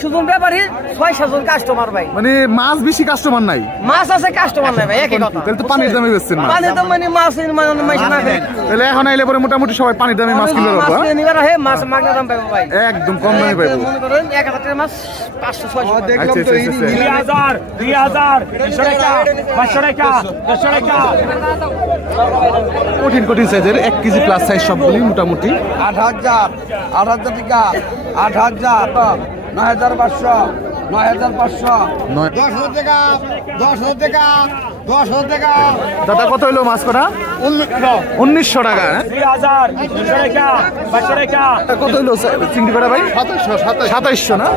সুজন ব্যাপারী 6-7 জন customer ভাই। মানে মাছ বেশি কাস্টমার নাই, মাছ আছে কাস্টমার নাই ভাই, একই কথা। তাহলে তো পানির দামে বেচছেন মাছ। পানির দাম মানে মাছ না খাই। তাহলে এখন আইলে পরে মোটামুটি সবাই পানির দামে মাছ কিনবে বাবা। মাছ নিবার হে মাছ মাগনা দাম পাবো ভাই, একদম কম দামে পাবো। মনে করেন 1000 টাকার মাছ 500-600 দেখলাম তো 2000 200 টাকা 500 টাকা 100 টাকা। কঠিন কঠিন সাইজের 1 কেজি প্লাস সাইজ সবগুলি মোটামুটি 8000 টাকা 8000 9500 9500 10,000 টাকা 10,000 টাকা 10,000 টাকা। দাদা কত হইলো মাছ কটা? 1900 টাকা। 2000 200 টাকা 500 টাকা। কত হইলো চিংড়ি কটা ভাই? 2700 না?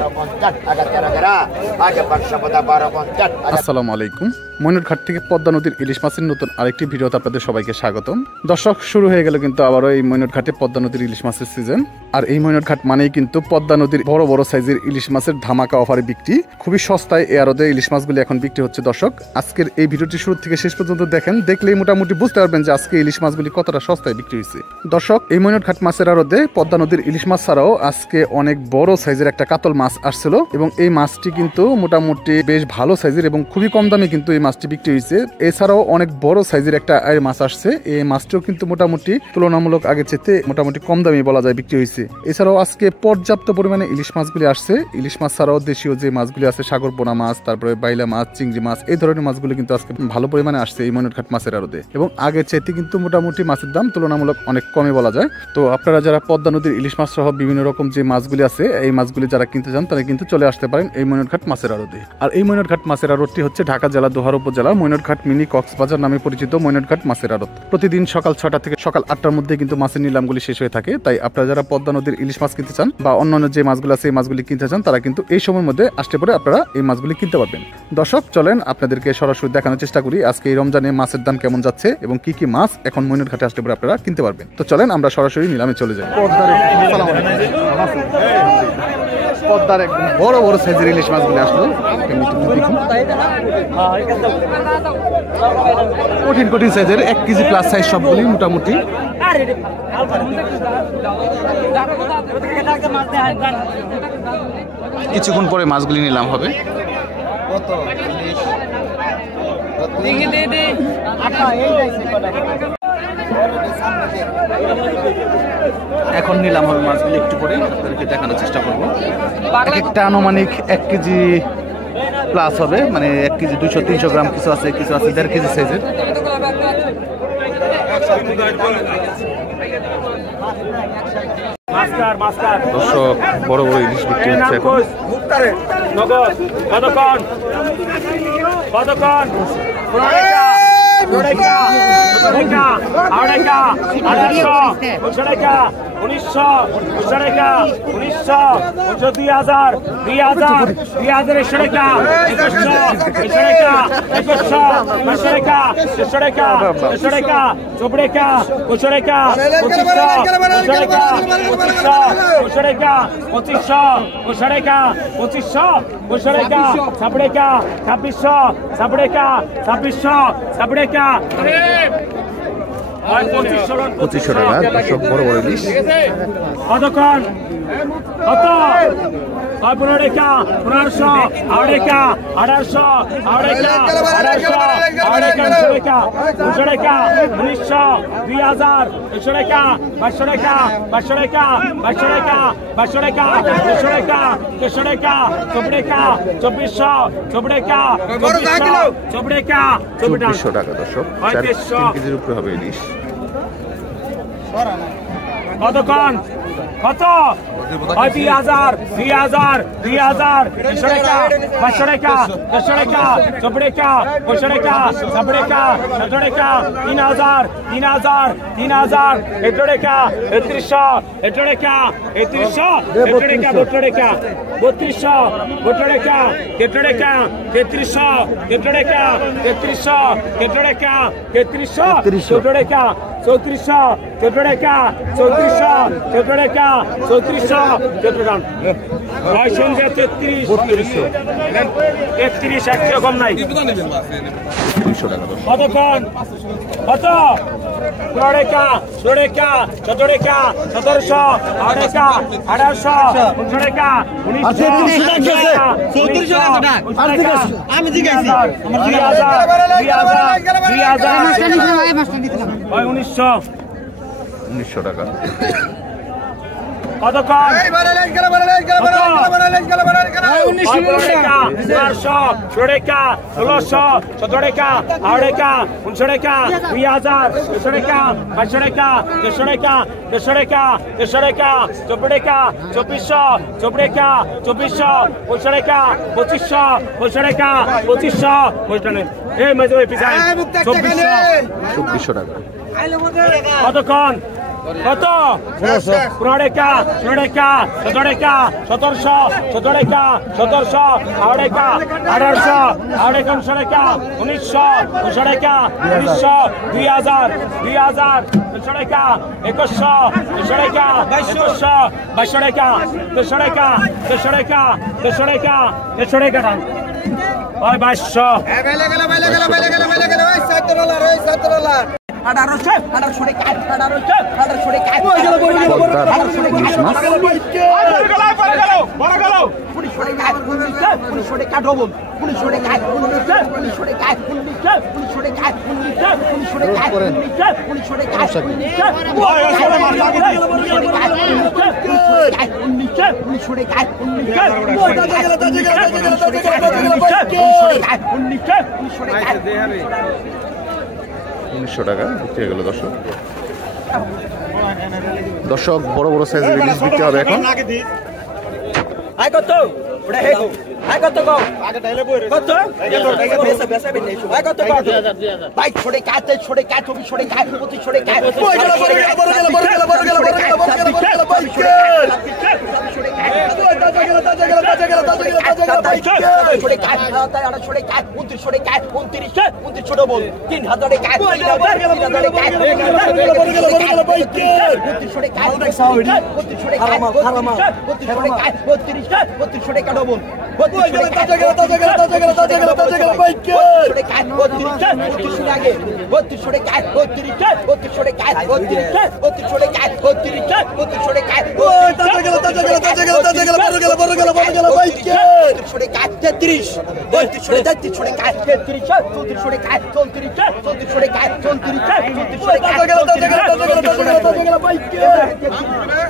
আসসালামু আলাইকুম। ময়ূরঘাট থেকে পদ্মা নদীর ইলিশ মাছের নতুন আরেকটি ভিডিওতে আপনাদের সবাইকে স্বাগতম। দর্শক, শুরু হয়ে গেল কিন্তু আবারও এই ময়ূরঘাটে পদ্মা নদীর ইলিশ মাছের সিজন। আর এই ময়ূরঘাট মানেই কিন্তু পদ্মা নদীর বড় বড় সাইজের ইলিশ মাছের ধামাকা অফারে বিক্রি। খুবই সস্তায় এ আড়তে ইলিশ মাছগুলি এখন বিক্রি হচ্ছে। দর্শক, আজকের এই ভিডিওটি শুরু থেকে শেষ পর্যন্ত দেখেন, দেখলেই মোটামুটি বুঝতে পারবেন যে আজকে ইলিশ মাছগুলি কতটা সস্তায় বিক্রি হয়েছে। দর্শক, এই ময়ূরঘাট মাছের আড়তে পদ্মা নদীর ইলিশ মাছ ছাড়াও আজকে অনেক বড় সাইজের একটা কাতল মাছ আসছিল এবং এই মাছটি কিন্তু মোটামুটি বেশ ভালো সাইজের এবং খুবই কম দামে কিন্তু এই মাছটি বিক্রি হয়েছে। এছাড়াও অনেক বড় সাইজের একটা মাছ আসছে, এই মাছটিও কিন্তু মোটামুটি তুলনামূলক আগের চেয়ে মোটামুটি কম দামে বলা যায় বিক্রি হয়েছে। এছাড়াও আজকে পর্যাপ্ত পরিমাণে ইলিশ মাছগুলি আসছে। ইলিশ মাছ ছাড়াও দেশীয় যে মাছগুলি আছে, সাগর পোনা মাছ, তারপরে বাইলা মাছ, চিংড়ি মাছ, এই ধরনের মাছগুলি কিন্তু আজকে ভালো পরিমাণে আসছে এই ময়ূরঘাট মাছের আড়তে। এবং আগের চাইতে কিন্তু মোটামুটি মাছের দাম তুলনামূলক অনেক কমে বলা যায়। তো আপনারা যারা পদ্মা নদীর ইলিশ মাছ সহ বিভিন্ন রকম যে মাছগুলি আছে, এই মাছগুলি যারা কিনতে চান তারা কিন্তু চলে আসতে পারেন এই ময়ূরঘাট মাছের আড়তে। আর এই ময়ূরঘাট মাছের আড়তটি হচ্ছে ঢাকা জেলা দোহার উপজেলা ময়ূরঘাট মিনি কক্সবাজার নামে পরিচিত ময়ূরঘাট মাছের আড়ত। প্রতিদিন সকাল 6টা থেকে সকাল 8টার মধ্যে কিন্তু মাছের নিলামগুলি শেষ হয়ে থাকে। তাই আপনারা যারা পদ্মা নদীর ইলিশ মাছ কিনতে চান বা অন্যান্য যে মাছগুলো আছে এই মাছগুলি কিনতে চান, তারা কিন্তু এই সময়ের মধ্যে আসতে পারে আপনারা এই মাছগুলি কিনতে পারবেন। দর্শক, চলেন আপনাদেরকে সরাসরি দেখানোর চেষ্টা করি আজকে এই রমজানে মাছের দাম কেমন যাচ্ছে এবং কি কি মাছ এখন ময়ূরঘাটে আসতে পারে আপনারা কিনতে পারবেন। তো চলেন আমরা সরাসরি নিলামে চলে যাই। পদ্মার একদম বড় বড় সাইজের ইলিশ মাছগুলি আসলো। কঠিন কঠিন সাইজের 1 কেজি প্লাস সাইজ সবগুলি মোটামুটি। কিছুক্ষণ পরে মাছগুলি নিলাম হবে। এখন নিলাম হবে মাছগুলি, একটু পরে আপনাদেরকে দেখানোর চেষ্টা করবো। একটা আনুমানিক 1 কেজি প্লাস হবে, মানে 1 কেজি 200-300 গ্রাম, কিছু আছে 1.5 কেজি সাইজের। দর্শক, বড় বড় ইলিশ বিক্রি হচ্ছে এখন। $2500 দর্শক, বড় বড় ইলিশ। কতক্ষণ কত 15 টাকা 1500 18 1800 1900 2000 100 টাকা 500 টাকা 500 টাকা 500 টাকা 500 টাকা 100 টাকা 100 টাকা 2400 টাকা 2400 টাকা দর্শক, 3 কেজির উপরে হবে ইলিশ। কতক্ষণ কত 2000 2000 2000 100 টাকা 500 টাকা 100 টাকা 100 টাকা 500 টাকা 100 টাকা 100 টাকা 3000 3000 3000 100 টাকা 3300 100 টাকা 3300 100 টাকা 100 টাকা 3200 100 টাকা 100 টাকা 3300 100 টাকা 3300 100 টাকা 3300 100 টাকা 3400 টাকা 3400 টাকা 3400 ভাই সঙ্গে 33 31 একরকম নাই 200 টাকা দর্শক। কতক্ষণ কত 16 টাকা 17 টাকা 1700 18 1800 19 টাকা 1900 আমি জিজ্ঞাসি 1900 টাকা কতক্ষণ 1900 টাকা 400 টাকা 1600 17 টাকা 18 টাকা 19 টাকা 2000 200 টাকা 500 টাকা 150 টাকা 150 টাকা 150 টাকা 40 টাকা 2400 40 টাকা 2400 500 টাকা 2500 500 টাকা 2500 এই মজে পিছায় 2400 টাকা কতক্ষণ কত 15 টাকা 16 টাকা 17 টাকা 1700 17 টাকা 1700 18 টাকা 1800 1900 টাকা 1900 1900 টাকা 1900 2000 2000 200 টাকা 2100 200 টাকা 2200 2200 টাকা 200 টাকা 200 টাকা 200 টাকা 200 টাকা ওই 2200 1900 টাকা বিক্রি হয়ে গেল দর্শক। দর্শক বড় বড় সাইজের ইলিশ বিক্রি হবে এখন। আয় কত ওটা হে আয় কত কও কত আয় কত কও ভাই ছোড়ে কাটে ছোড়ে কাট তুমি ছোড়ে কাট প্রতি ছোড়ে কাট ছোট বল 3000 কাট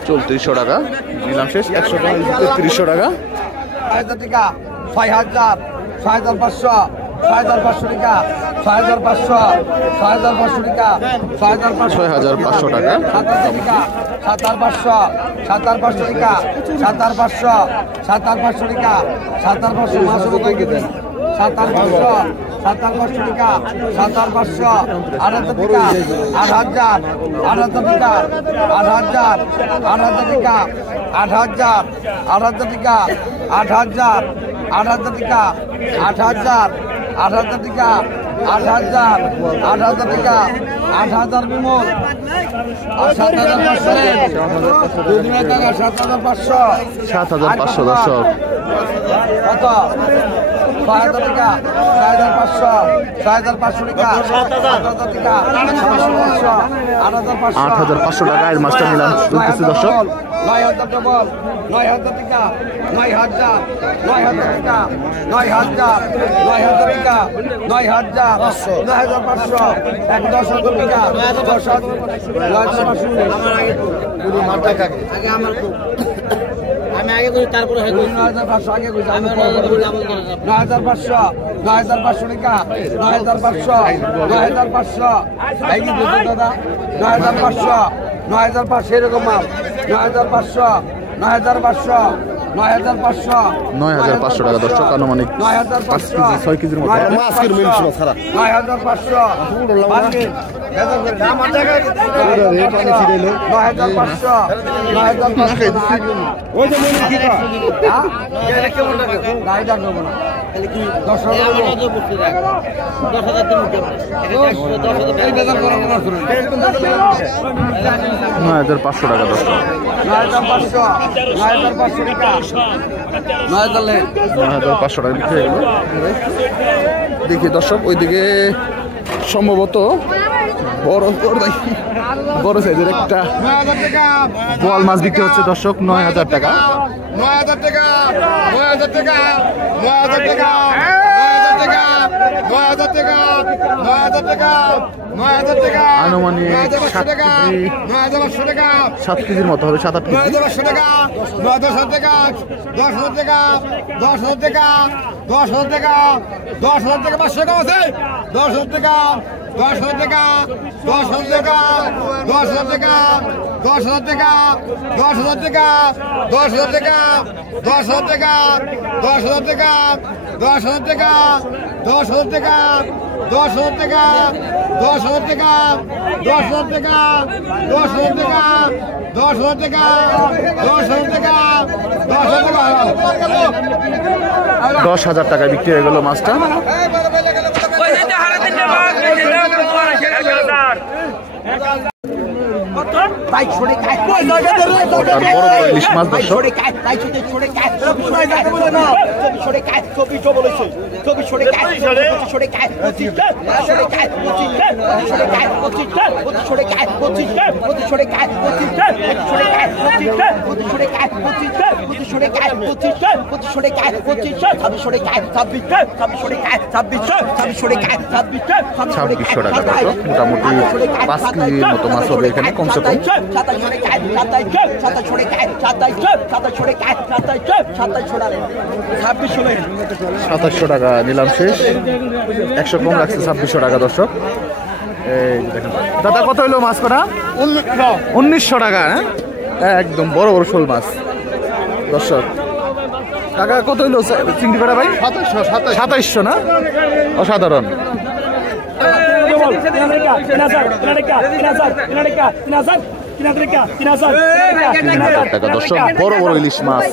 3400 টাকা নিলাম শেষ 100 টাকা 3300 টাকা 6000 টাকা 6000 6500 6500 টাকা 6500 6500 টাকা 6500 টাকা 7500 7500 টাকা 7500 7500 টাকা 7500 মাসুর টাকা দিন 7500 7500 টাকা 7500 8000 টাকা 8000 8000 টাকা 8000 8000 টাকা 8000 8000 টাকা 8000 8000 টাকা 8000 8000 টাকা 8000 8000 টাকা 8000 বিমল 7500 দুদিনের টাকা 7500 7500 দর্শক কত 6000 টাকা 6500 6500 টাকা 7000 টাকা 8500 টাকা এর মাছটা নিলাম চলতেছে দর্শক 9000 ডবল 9000 টাকা 9000 টাকা 9000 টাকা 9000 9500 10,000 টাকা 10,000 আমি আগে করি তারপরে হয় 9500 আগে কইছি 9500 9500 টাকা 9500 এই কি দাদা 9500 9500 এরকম মাল 9500 9500 9500 9500 টাকা দর্শক আনুমানিক 5 কেজি 6 কেজির মতো আজকের মিল ছিল সারা 9500 আমার জায়গায় রেট অনেক ছিল 9500 9500 ওই যে মনে কি কা হ্যাঁ এটা কেমন লাগে গাড়িটা কেমন তাহলে কি 9,500 টাকা দর্শক। 9,500 টাকা বিক্রি হয়ে গেল। দেখি দর্শক ওইদিকে সম্ভবত বড় সাইজের একটা বোয়াল মাছ বিক্রি হচ্ছে দর্শক 9,000 টাকা। আনুমানিক 7 কেজির মতো হবে, 7-8 কেজি। 9,500 টাকা, 9,000 টাকা, 10,000 টাকা, 10,000 টাকা, 10,000 টাকা, 10,000 টাকা, 500 টাকা আছে, 10,000 টাকা, 10,000 টাকা, 10,000 টাকা, 10,000 টাকা, 10,000 টাকা, 10,000 টাকা, 10,000 টাকা, 10,000 টাকা, 10,000 টাকা, 10,000 টাকা, 10,000 টাকা, 10,000 টাকা, 10,000 টাকা, 10,000 টাকা, 10,000 টাকা, 10,000 টাকা, 10,000 টাকা, 10,000 টাকায় বিক্রি হয়ে গেল মাছটা। ইলিশ মাছ দর্শক। মোটামুটি 5 কেজির মতো মাছ হবে এখানে কমসে কম। 2700 টাকা নিলাম শেষ, 100 কম রাখছে 2600 টাকা দর্শক। এই দেখেন দাদা কত হইলো মাছ করা? 1900 টাকা। হ্যাঁ একদম বড় বড় শোল মাছ দর্শক। টাকা কত হইলো চিংড়ি করা ভাই? 2700 না? অসাধারণ। টাকা দর্শক, বড় বড় ইলিশ মাছ।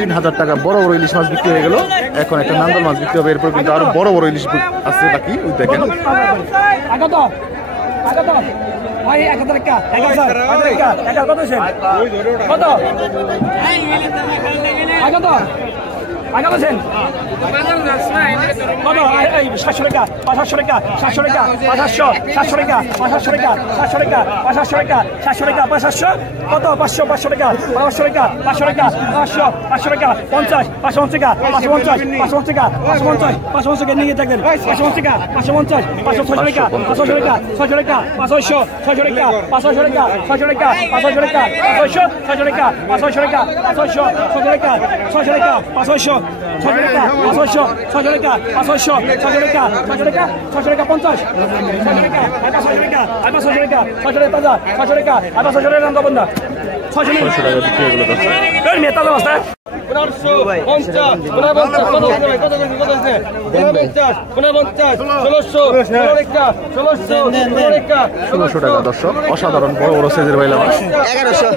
3,000 টাকা বড় বড় ইলিশ মাছ বিক্রি হয়ে গেল। এখন একটা নান্দল মাছ বিক্রি হবে, এরপর কিন্তু আরো বড় বড় ইলিশ আছে বাকি। ওই দেখেন আগাছেন কত? 700 টাকা, 500 টাকা, 700 টাকা, 500, 700 টাকা, 500 টাকা, 700 টাকা, 500 টাকা, 700 টাকা, 500 কত? 500, 500 টাকা, 500 টাকা, 500 টাকা, 500, 500 টাকা, 50, 550 টাকা, 550, 550 টাকা, 550, 550 টাকা নিয়ে থাকবেন, 550 টাকা, 550, 560 টাকা, 560 টাকা, 600 টাকা, 500, 600 টাকা, 500 টাকা, 600 টাকা, 500 টাকা, 500, 600 টাকা, 500 টাকা, 500, 600 টাকা, 600 টাকা, 500, 600 টাকা, 500, 600 টাকা, 500, 600 টাকা, 600 টাকা, 600 টাকা, 50, 600 টাকা, 500 টাকা, 500 টাকা, 600 টাকা, 600 টাকা, 500 টাকা নাম বন্ধা 600 টাকা বিক্রি হয়ে গেল দর্শক। এই মেতা অবস্থা 50, 55, কত হচ্ছে ভাই? কত হচ্ছে? 50, 55, 1600, 1600 টাকা দর্শক। অসাধারণ বড় বড় সাইজের বাইলা মাছ। 1100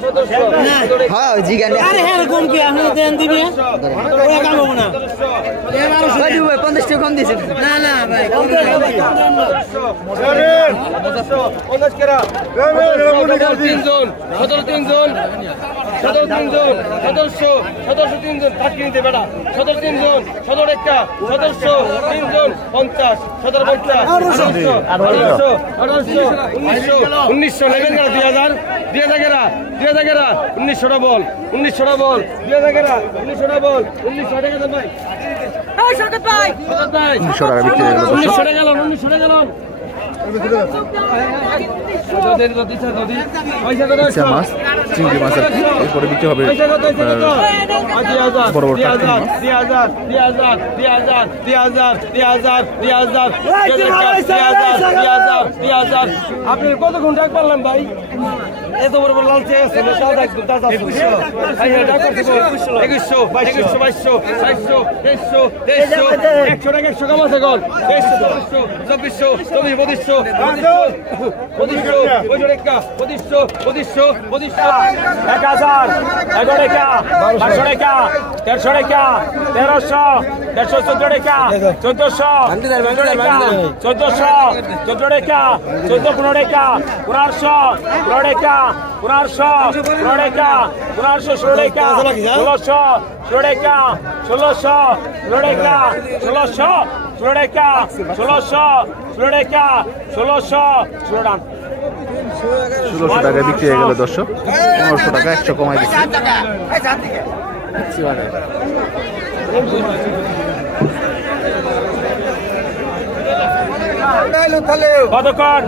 হ্যাঁ জিগানে আরে হ্যাঁ কোন কি আপনি দেন দিবি ওরা কাম হবে না 1100 ভাই 50 টাকা কম দিছেন না না ভাই 50 কেরা 3 জন 3 জন 3 জন 1700 3 জন কাট কিনতে বেটা 3 জন 17 টাকা 3 জন 50 50 1800 1900 নেবেন না 2000 গেরা 1900 টা বল 1900 টা বল 2000 গেরা 1900 টা বল 1900 টাকা দেন ভাই এই সরকার ভাই 1900 টাকা বিক্রি হয়ে গেল দর্শক। 1900 টাকা গেল 1900 টাকা গেল ইচ্ছা মাছ, চিংড়ি মাছ আর কি। এরপরে বিক্রি হবে বড় বড় টাটকা মাছ। 2000 আপনি কত ঘন্টা পারলাম ভাই এত বড় বড় লাল চেয়ে আছে সাদা একদম তাজা 2100 2100 2200 2300 100 টাকা 100 কম আছে গল 2300 2400 2500 1000 11 টাকা 1200 টাকা 1300 টাকা 1300 1314 টাকা 1400 1400 14 টাকা 14 15 টাকা 1500 15 টাকা 1500 16 টাকা 16 টাকা 1600 16 টাকা 1600 16 টাকা 1600 16 টাকা 1600 16 টাকা 1600 16 টাকা 1600 টাকায় বিক্রি হয়ে গেল দর্শক 1500 টাকা 100 কমাই দিচ্ছে কতক্ষণ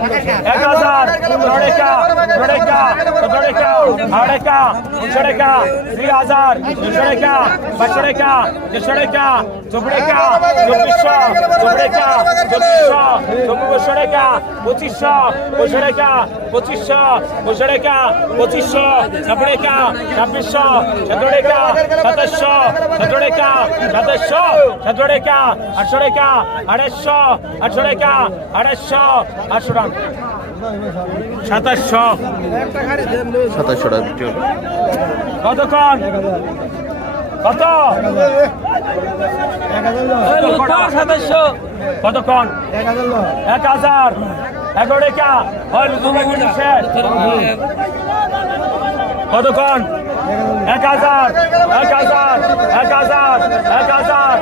1000 টাকা 10 টাকা 17 টাকা 18 টাকা 19 টাকা 2000 200 টাকা 500 টাকা 100 টাকা 24 টাকা 2400 টাকা 2400 টাকা 2500 টাকা 2500 টাকা 2500 90 টাকা 2600 17 টাকা 2700 17 টাকা 2700 17 টাকা 800 টাকা 800 800 টাকা 800 800 টাকা 2700 টাকা বিক্রি হলো কতক্ষণ কত 700 কতক্ষণ 1000 11 টাকা হল তুমি বলছে কতক্ষণ 1000 1000 1000 1000 1000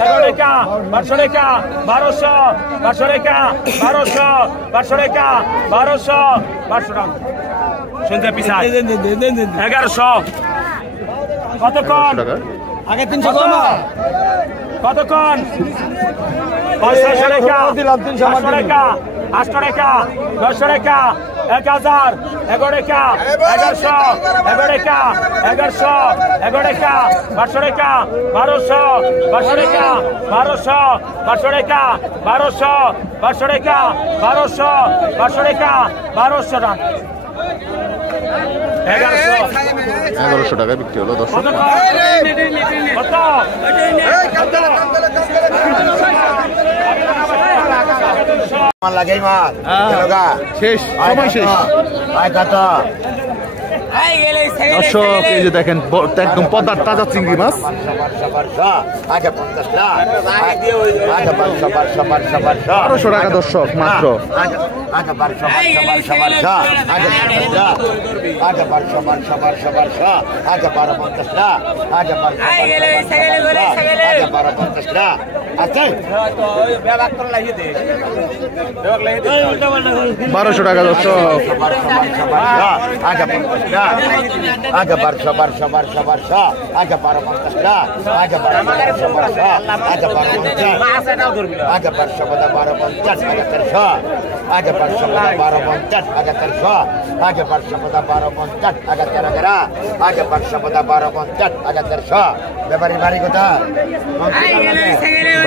11 টাকা 1200 টাকা 1200 1200 টাকা 1200 1200 টাকা 1200 1200 টাকা শুনতে পিছায় 1100 কতক্ষণ আগে 300 কমা কতক্ষণ 600 টাকা 300 টাকা 800 টাকা 900 টাকা 1000 11 টাকা 1100 11 টাকা 1100 11 টাকা 1200 টাকা 1200 1200 টাকা 1200 1200 টাকা 1200 1200 টাকা 1200 1200 টাকা 1200 টাকা 1100 টাকায় বিক্রি হলো দর্শক কত লাগাই মাল শেষ সময় শেষ আয় কত দর্শক এই যে দেখেন একদম পদ্মার তাজা চিংড়ি মাছ 1200 টাকা দর্শক মাত্র 1200 টাকা দর্শক আগে 1200 আগে 1250 আগে 1250 আগে 1250 আগে 1250 আগে 1300 আগে 1250 আগে 1300 আগে 1250 আগে 13 আগে 1250 আগে 1300 ব্যাপারী বাড়ি কথা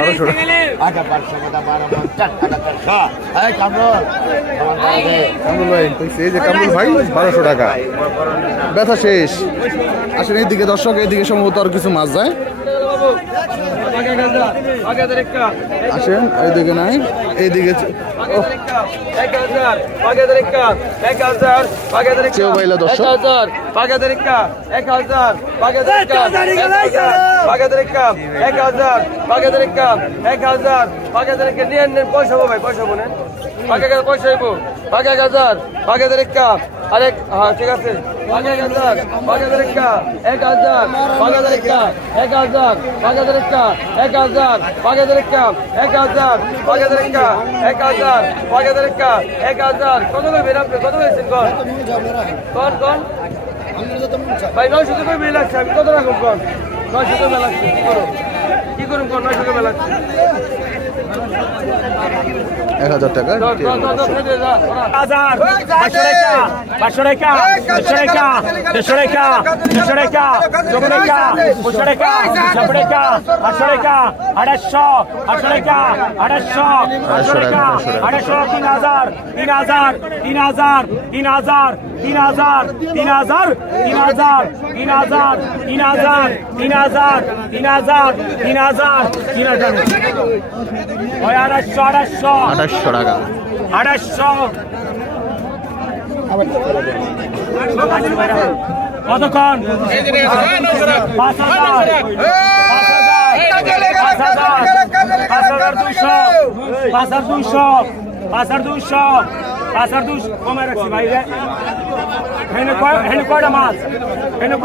1200 টাকা আগে 1250 আগে 1300 এই কামরুল কামরুল ভাই এই যে কামরুল ভাই 1200 টাকা ব্যথা শেষ আসেন এইদিকে দর্শক এইদিকে সম্ভবত আর কিছু মাছ যায় আসেন এইদিকে নাই এইদিকে কেউ বাইলা দর্শক 1000 নিয়ে পয়সা ভাই পয়সা বোনেন পয়সা হইব 1000 আরেক হ্যাঁ ঠিক আছে 1000 1000 1000 কত বের আপনি কত হয়েছেন কোন ভাই 900 টাকা বিল আছে আমি কত রাখুন কোন 900 টাকা লাগছে কি করুন কোন 900 টাকা লাগছে 1000 টাকা। 500 টাকা 500 টাকা 500 টাকা 500 টাকা 500 টাকা 500 টাকা 500 টাকা 500 টাকা 800 800 টাকা 800 800 টাকা 800 3000 3000 3000 3000 3000 3000 3000 3000 3000 3000 3000 3000 3000 ওই 800 2800 টাকা। 800 কতক্ষণ 5200 কমে রাখছি ভাই রে। হেনে কয়টা মাছ এনে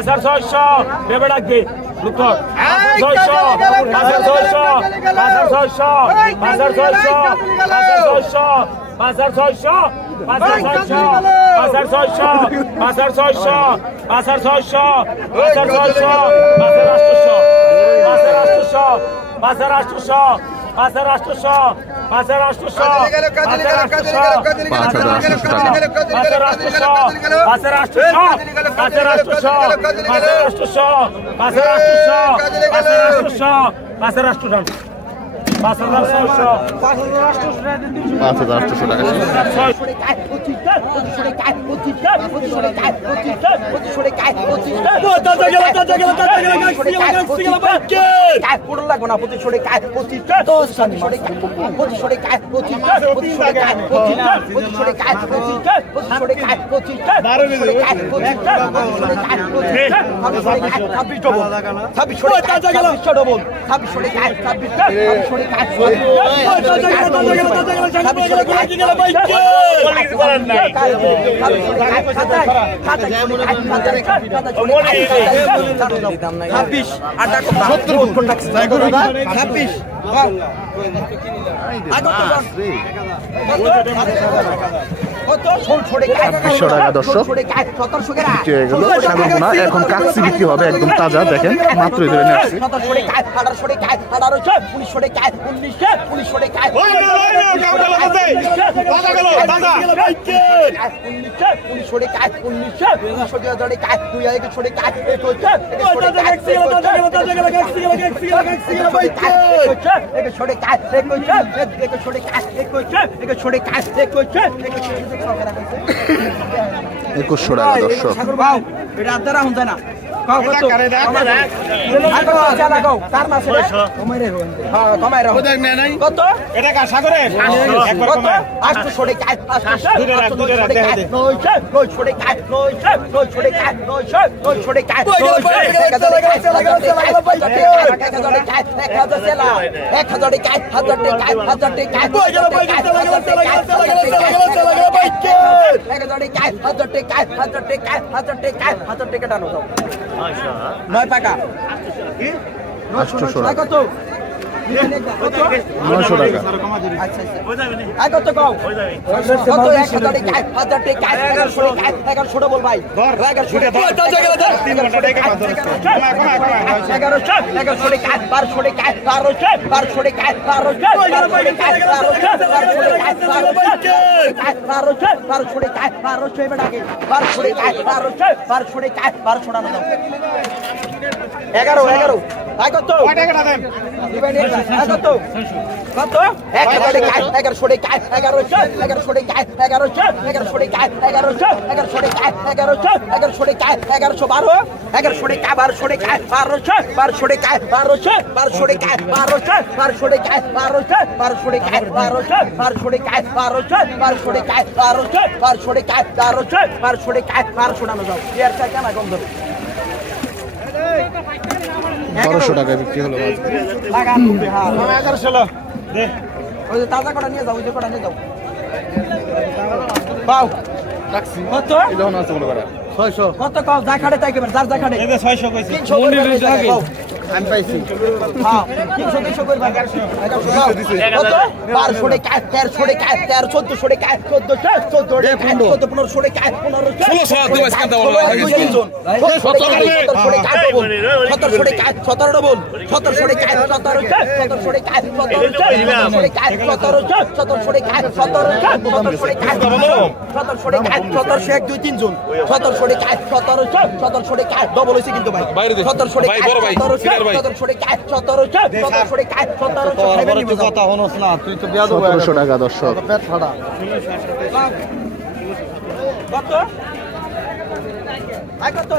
5200 দেবে ডাকবে লুকর 200 টাকা দর্শক বিক্রি হয়ে গেল সাগর পোনা। এখন কাচ্চি বিক্রি হবে একদম তাজা, দেখেন মাত্রই ধরে নিয়ে আসছি। 2100 টাকা দর্শক। এটা আদারা হুন না নয় টাকা 800 টাকা। কত 900 টাকা। কত কম কত 1000 টাকা 1100 বল ভাই 1100 টাকা 1100 টাকা 1200 টাকায় বিক্রি হলো। তাজা কটা নিয়ে যাও, ওই যে কটা নিয়ে যাও। পাও কত যখন আছে মনে করা 600 কত কও যা খাড়ে তাই কেমন যার যা খাড়ে 600 কইছি 300 আমি পাইছি হ্যাঁ 300 করবা কত 1200 টাকা 1300 টাকা 1400 টাকা 1400 টাকা 1500 টাকা 1600 তুমি আজকে দাও 1700 টাকা 17 ডবল 1700 টাকা 1700 টাকা 1700 1 2 3 জন 1700 টাকা 1700 টাকা ডবল হইছে কিন্তু ভাই 1700 টাকা 1700 কথা হনস না তুই তো বিয়া 1700 টাকা দর্শক পেট ফাড়া কত আই কত